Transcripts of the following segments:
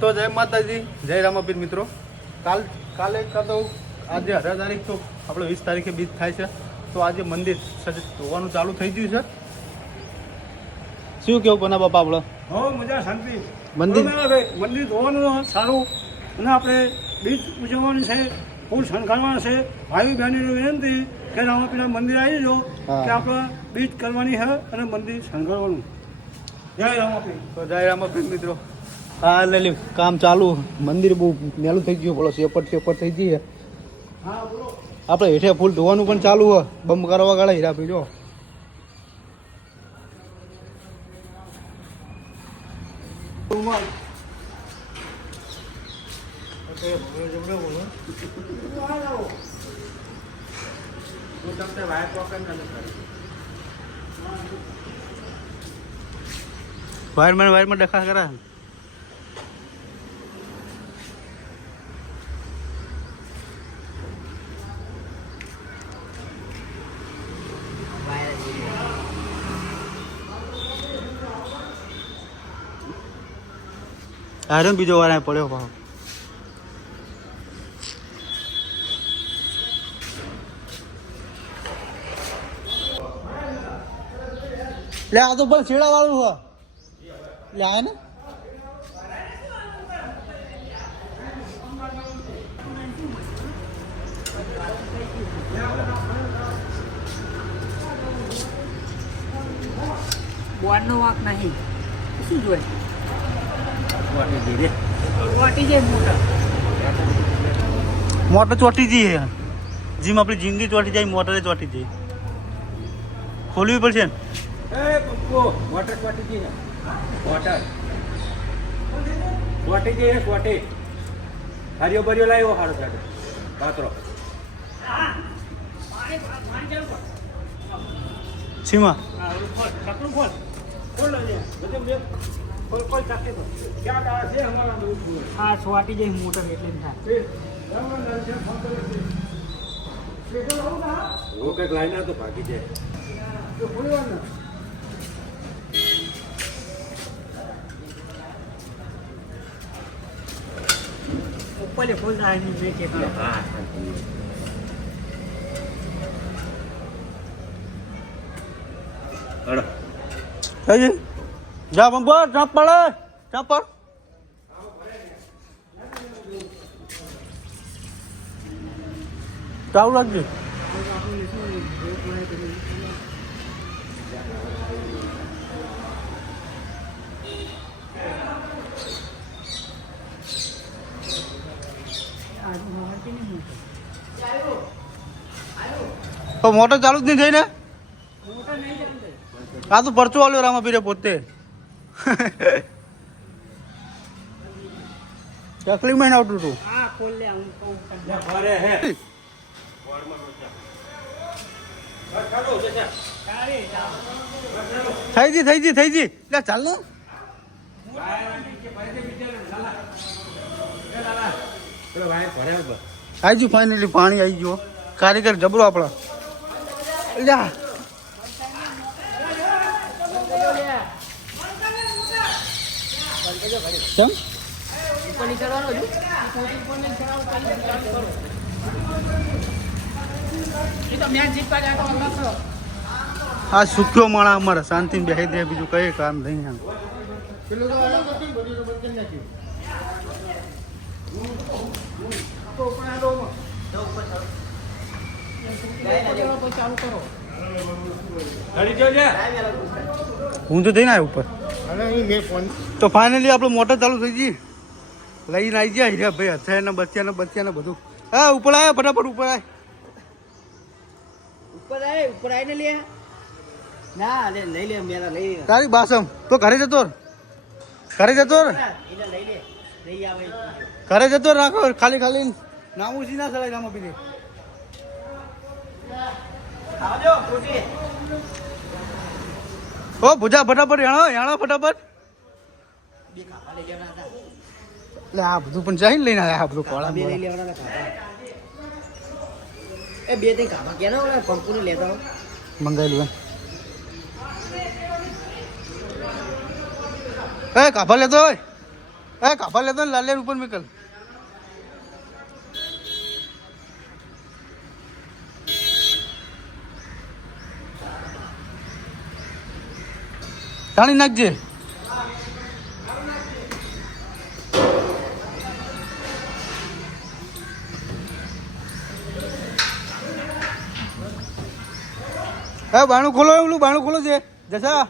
તો જય માતાજી, જય રામાપીર મિત્રો. કાલે તો આજે 18 તારીખ તો આપણે 20 તારીખે બીજ થાય છે. તો આજે મંદિર ધોવાનું ચાલુ થઈ ગયું છે. શું કેવું બના બાપા આપણે? હો મજા શાંતિ. મંદિર ધોવાનું સારું અને આપણે બીજ ઉજવવાનું છે, ફૂલ શણગારવાના છે. ભાઈ બહેનોની વિનંતી કે રામાપીરના મંદિર આવી જાઓ કે આપણે બીજ કરવાની છે અને મંદિર શણગારવાનું. જય રામાપીર. તો જય રામાપીર મિત્રો. હા એટલે કામ ચાલુ. મંદિર બહુ મેલું થઈ ગયું, બોલો સેપટ થઈ ગઈ. હા બોલો. આપણે હેઠે ફૂલ ધોવાનું પણ ચાલુ હોય, બમ કરવા ગાળા હીરા પી જો. વાયરમાં ડખા કરા. આયરન બીજો વાર પડ્યો ભાવ. લે આ તો પણ છેડા વાળું હોય. લે આ ને બોર્ડનો વાંક નહીં શું જોઈએ મોટર ચોટી જઈએ. જીમ આપણી જિંદગી ચોટી જાય, મોટરે ચોટી જાય. ખોલવી પડશે ને. વોટર ચોટી જઈએ. વોટર ચોટી જઈએ. ચોટી હરિયો બરિયો લાવ્યો સારો સારો પાત્રો. સીમા હા સ્વાટી જાય મોટર એટલે થાય. કંઈક લાઈના તો ભાગી જાય. ઉપર ફૂલ થાય નહીં કે જા બંબર ચાપ પડે ચાપ પર. ચાલુ રાખજો. તો મોટર ચાલુ જ નહીં થઈ ને. આ તો પરચો આલ્યો રામાપીરે પોતે. તકલીફ આવતું હતું. હા ખોલ લે હું થઈ જી લે ચાલ ને. આવી ગયું ફાઇનલી, પાણી આવી ગયો. કારીગર જબરો આપણા. લ્યા કેમ આ સુખ્યો માણા અમારે શાંતિ બેસી દે, બીજું કઈ કામ નહીં. હું તો જઈને આવ્યો ઉપર. તો ફાઇનલી આપણે મોટર ચાલુ થઈ ગઈ. લઈને આવી ગયા હીરા ભાઈ હથિયાર બચ્યા બધું. હા ઉપર આવ્યા ફટાફટ ઉપર આય. ઉપર આવીને લે ના લે લઈ લે મેરા લઈ લે તારી બાસમ તો ઘરે જતો રાખો. ખાલી નામુસી ના સડાય રામાપીરે. ઓ ભુજા ફટાફટ યાણો ફટાફટ. એટલે આ બધું પણ જઈને લઈને આવ્યા. આ બધું કોળા એ બે ત્રણ કાપા કેના ઓલા પંપુને લેતા મંગાવેલું. એ કાફા લેતો હોય એ કાપા લેતો ને લાલિયા ઉપર મેકલ ટાણી નાખજે હા બાણું ખોલો એમનું બાણું ખોલો છે જસા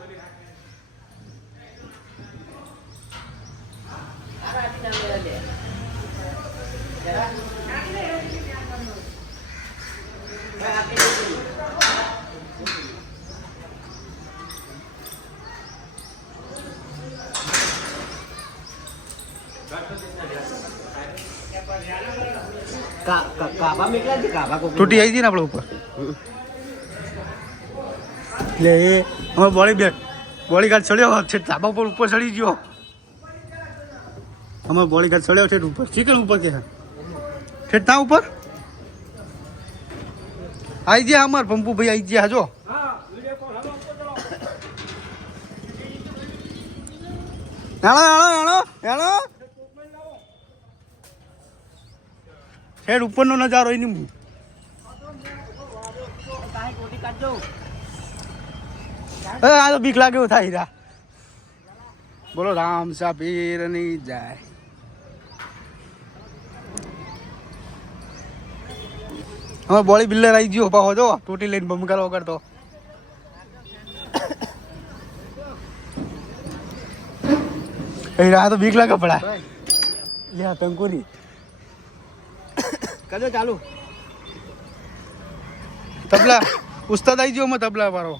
કાબા મેકલા છે કાબા કો તૂટી આવી હતી ને આપણે ઉપર એટલે એ અમે બોડીગાર્ડ ચડ્યો છે ધાબા પર ઉપર ચડી ગયો અમે બોડીગાર્ડ ચડ્યો છે ઉપર ચીકણ ઉપર કે છે તા ઉપર આવી ગયા અમાર પંપુ ભાઈ આવી ગયા જો હેલો હેડ ઉપરનો નજારો એની આ તો બીક લાગે એવું થાય રા બોલો રામ સા પીર ની જાય હવે બોડી બિલ્ડર આવી ગયો પાહો જો ટોટી લઈને બમકારો કરતો આ તો બીક લાગે પડા યા ટંકુરી કદો ચાલુ તબલા ઉસ્તાદ આવી ગયો અમે તબલા વાળો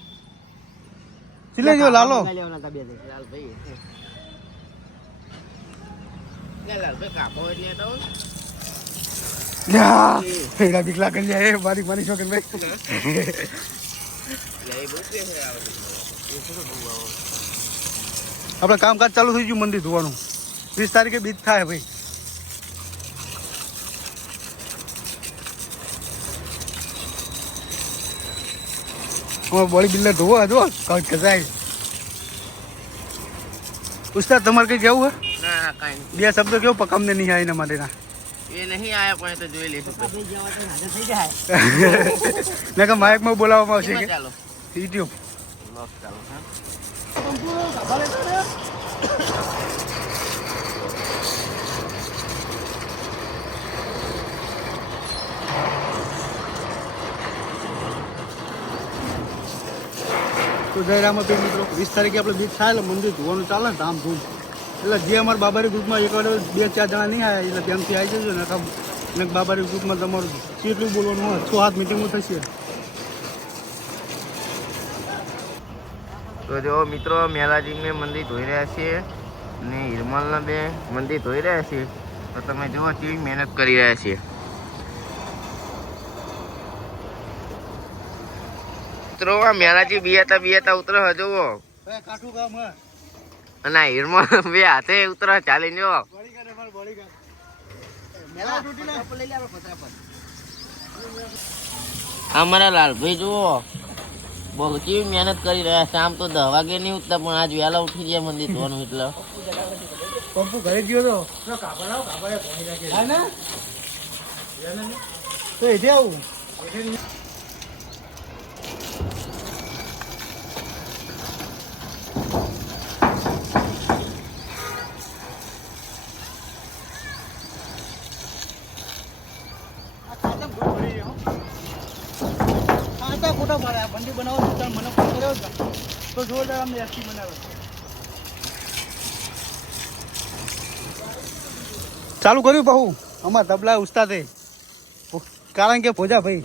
ચીલે જો લાલો પેલા બીક લાગે લે મારી મારી છોકરી ભાઈ આપણે કામકાજ ચાલુ થઈ ગયું મંદિર ધોવાનું 20 તારીખે બીજ થાય ભાઈ બોડી બિલ્ડર ધોવો જો કસાય ઉસ્તાદ તમારે કઈ કેવું હે ના કાઈ બે શબ્દ કેવો પકમને નહીં આયા એના માટેના એ નહીં આયા પણ તો જોઈ લઈશું ને કે માઇકમાં બોલાવવામાં આવશે કે ચાલો યુટ્યુબ ચાલો હા તો જય રામાપીર મિત્રો 20 તારીખે આપણે બીજ થાય એટલે મંદિર ધોવાનું ચાલે ને ધામધૂમ એટલે જે અમારા બાબારી ગ્રુપમાં એક વાર 2-4 જણા નહીં આવ્યા એટલે ત્યાંથી આવી જજો ને બાબારી ગ્રુપમાં તમારું કેટલું બોલવાનું હોય 6-7 મિટિંગો થશે તો જો મિત્રો મેલાજીને મંદિર ધોઈ રહ્યા છીએ અને હિરમલના બે મંદિર ધોઈ રહ્યા છીએ તો તમે જુઓ કેવી મહેનત કરી રહ્યા છીએ મિત્રો આ મેલાજી બિયાતા ઉતરો જુઓ કાઠું કામ હે અને હિરમલ બે હાથે ઉતરો ચાલી જો અમારા લાલભાઈ જુઓ બહુ કેવી મહેનત કરી રહ્યા છે આમ તો 10 વાગે નહીં ઉઠતા પણ આજ વહેલા ઉઠી ગયા મંદિર ધોવાનું એટલે પંપુ ઘરે ગયો તો એ આવું ફોટા પાડ્યા બંડી બનાવો મને ફોન કર્યો તો જોરદાર અમને એસટી બનાવે ચાલુ કર્યું બહુ અમારા તબલા ઉસ્તાદે કારણ કે ભોજા ભાઈ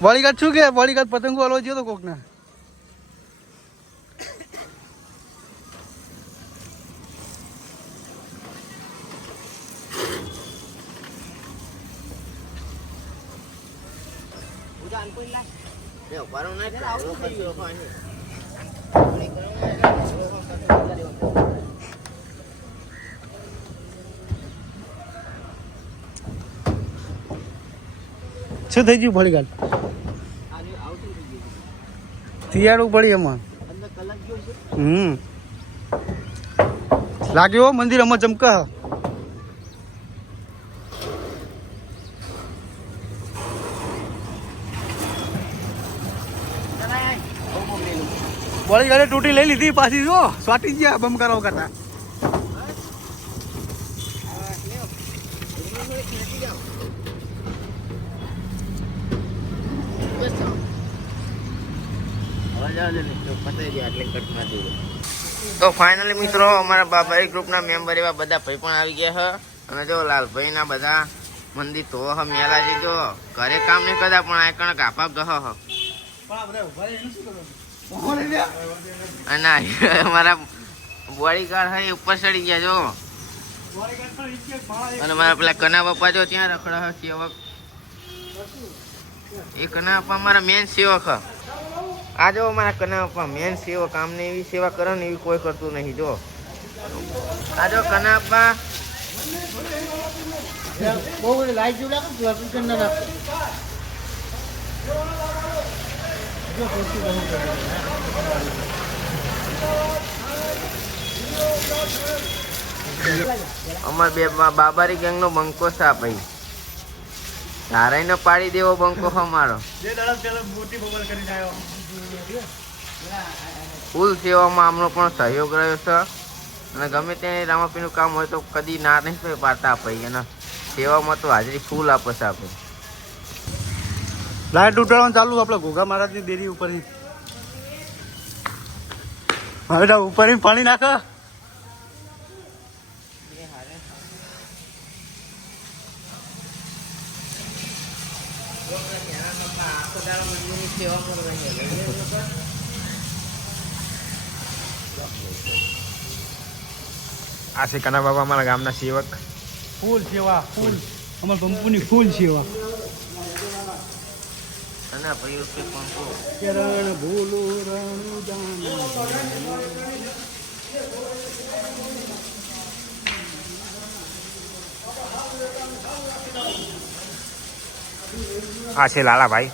બોડીગાર્ડ શું કે બોડીગાર્ડ પતંગો હલવા ગયો તો કોકના શું થઈ ગયું બોડીગાર્ડ તૈયાર પડી એમાં લાગ્યો મંદિર આમાં ચમકા. વળી ગાડી તૂટી લઈ લીધી પાછી જો સ્વાટી ગયા બમકારો કરતા. તો ફાઇનલી મિત્રો અમારા બાબારી ગ્રુપના મેમ્બર એવા બધા ભાઈ પણ આવી ગયા છે અને જો લાલભાઈના બધા મંદિર તો મેલાજી જો ઘરે કામ નહીં કરતા પણ આ કણ કાપા ગહ અને અમારા બોડીગાર્ડ હોય ઉપર ચડી ગયા જો અને મારા પેલા કના પપ્પા જો ત્યાં રખડા સેવક એ કના પપ્પા અમારા મેન સેવક હ. આ જો મારા કના પપ્પા મેન સેવક આમને એવી સેવા કરે ને એવી કોઈ કરતું નહીં. જો આ જો કના પપ્પા બહુ લાઈટ જોડે અમાર બે બાબારી ગેંગ નો બંકો છે ભાઈ. તારે ને પાડી દેવો બંકો અમારો. ફૂલ સેવામાં આમનો પણ સહયોગ રહ્યો છે અને ગમે ત્યાં રામાપીનું કામ હોય તો કદી ના નહીં પાડતા ભાઈ અને સેવામાં તો હાજરી ફૂલ આપે છે આપણે. લાઈટ ઉઠાડવાનું ચાલુ આપણે ઘોઘા મહારાજની દેરી ઉપર હવે ઉપર પાણી નાખ. આ છે કના બાબા અમારા ગામના સેવક. ફૂલ સેવા ફૂલ અમારા બંપુની ફૂલ સેવા. અને ભાઈ કે બંકો રણ ભૂલો રણ જાન. આ છે લાલાભાઈ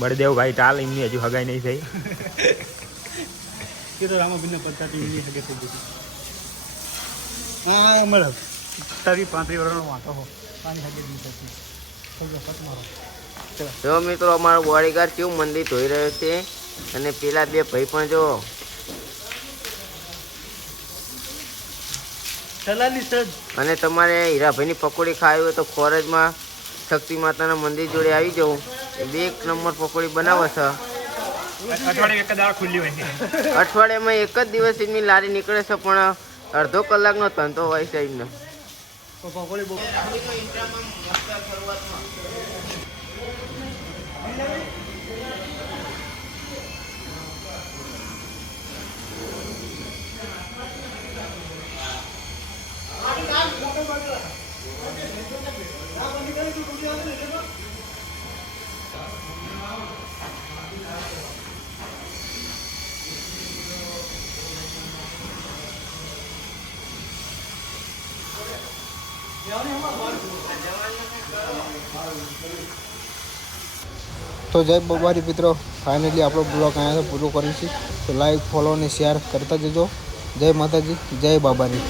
બળદેવભાઈ ટાલ. એમની હજુ હગાઈ નહીં થઈ. એ તો રામાબીનને પચાટી એની હગે થઈ ગઈ. હા મળે 35 વર્ષનો વાંધો હો પાણી હગે નહીં થતી. જો મિત્રો અમારો બોડીગાર્ડ કેવું મંદિર ધોઈ રહ્યો છે અને પેલા બે ભાઈ પણ જો અને તમારે હીરાભાઈની પકોડી ખાવી હોય તો ખોરજમાં શક્તિ માતાના મંદિર જોડે આવી જવું. બે એક નંબર પકોડી બનાવે છે. અઠવાડિયામાં એક જ દિવસ એમની લારી નીકળે છે પણ અડધો કલાકનો ધંધો હોય છે એમને. તો જય બાબારી મિત્રો, ફાઇનલી આપણો બ્લોગ અહીંયા પૂરો કરીશું. તો લાઈક ફોલો અને શેર કરતા જજો. જય માતાજી, જય બાબારી.